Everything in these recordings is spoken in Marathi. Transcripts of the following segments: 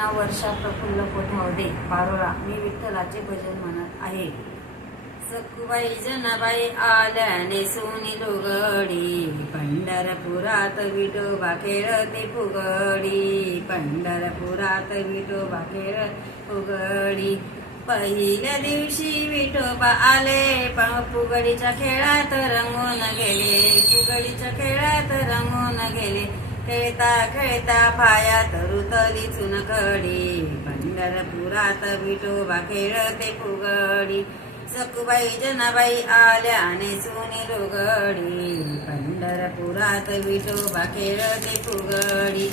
नाव वर्षा प्रफुल्ल कोठावदे पारोळा मी विठ्ठलाचे भजन म्हणत आहे. सखुबाई जनाबाई आल्याने सोनी लोगडी पंढरपुरात विठोबा खेळते फुगडी पंढरपुरात विठोबा खेळ फुगडी. पहिल्या दिवशी विठोबा आले पण फुगडीच्या खेळात रंगून गेले फुगडीच्या खेळात रंगून गेले. खेळता खेळता पाया रुतली चुनखडी. पंढरपुरात विठोबा खेळते फुगडी. सकुबाई जनाबाई आल्याने सोनी लोगडी पंढरपुरात विठोबा खेळते फुगडी.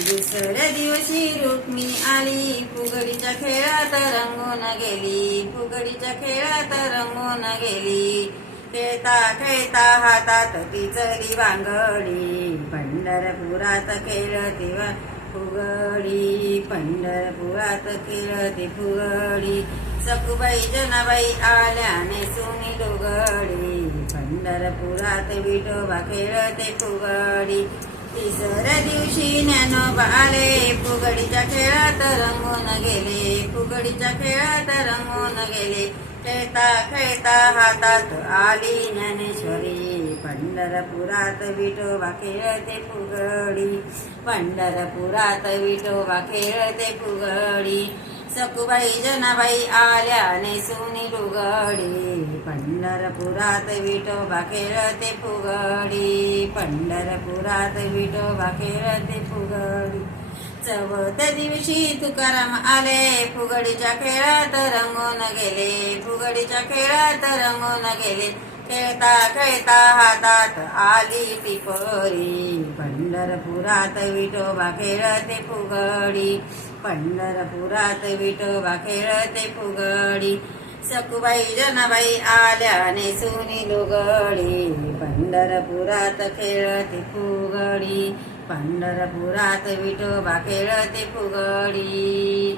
दुसऱ्या दिवशी रुक्मिणी आली. फुगडीच्या खेळात रंगून गेली. फुगडीच्या खेळात रंगून गेली. खेळता खेळता हातात पिचली वांगडी. पंढरपुरात खेळती वा फुगडी. पंढरपुरात खेळते फुगडी. सकुबाई जनाबाई आल्याने सुनी लोगडी पंढरपुरात विठोबा खेळते फुगडी. तिसऱ्या दिवशी ज्ञानोबा आले. फुगडीच्या खेळात रंगून गेले फुगडीच्या खेळात रंगून गेले. खेळता खेळता हातात आली ज्ञानेश्वरी. पंढरपुरात विठोबा खेळते फुगडी. पंढरपुरात विठोबा खेळते फुगडी. सकुबाई जनाबाई आल्याने सोनी लुगडी पंढरपुरात विठोबा खेळते फुगडी. पंढरपुरात विठोबा खेळते फुगडी. चौथ्या दिवशी तुकाराम आले फुगडीच्या खेळात रंगून गेले फुगडीच्या खेळात रंगून गेले. खेळता खेळता हातात आली टिपरी पंढरपुरात विठोबा खेळते फुगडी. पंढरपुरात विठोबा खेळते फुगडी. सकुबाई जनाबाई आल्याने सुनी लुगडी पंढरपुरात खेळते फुगडी. पंढरपुरात विठोबा खेळते फुगडी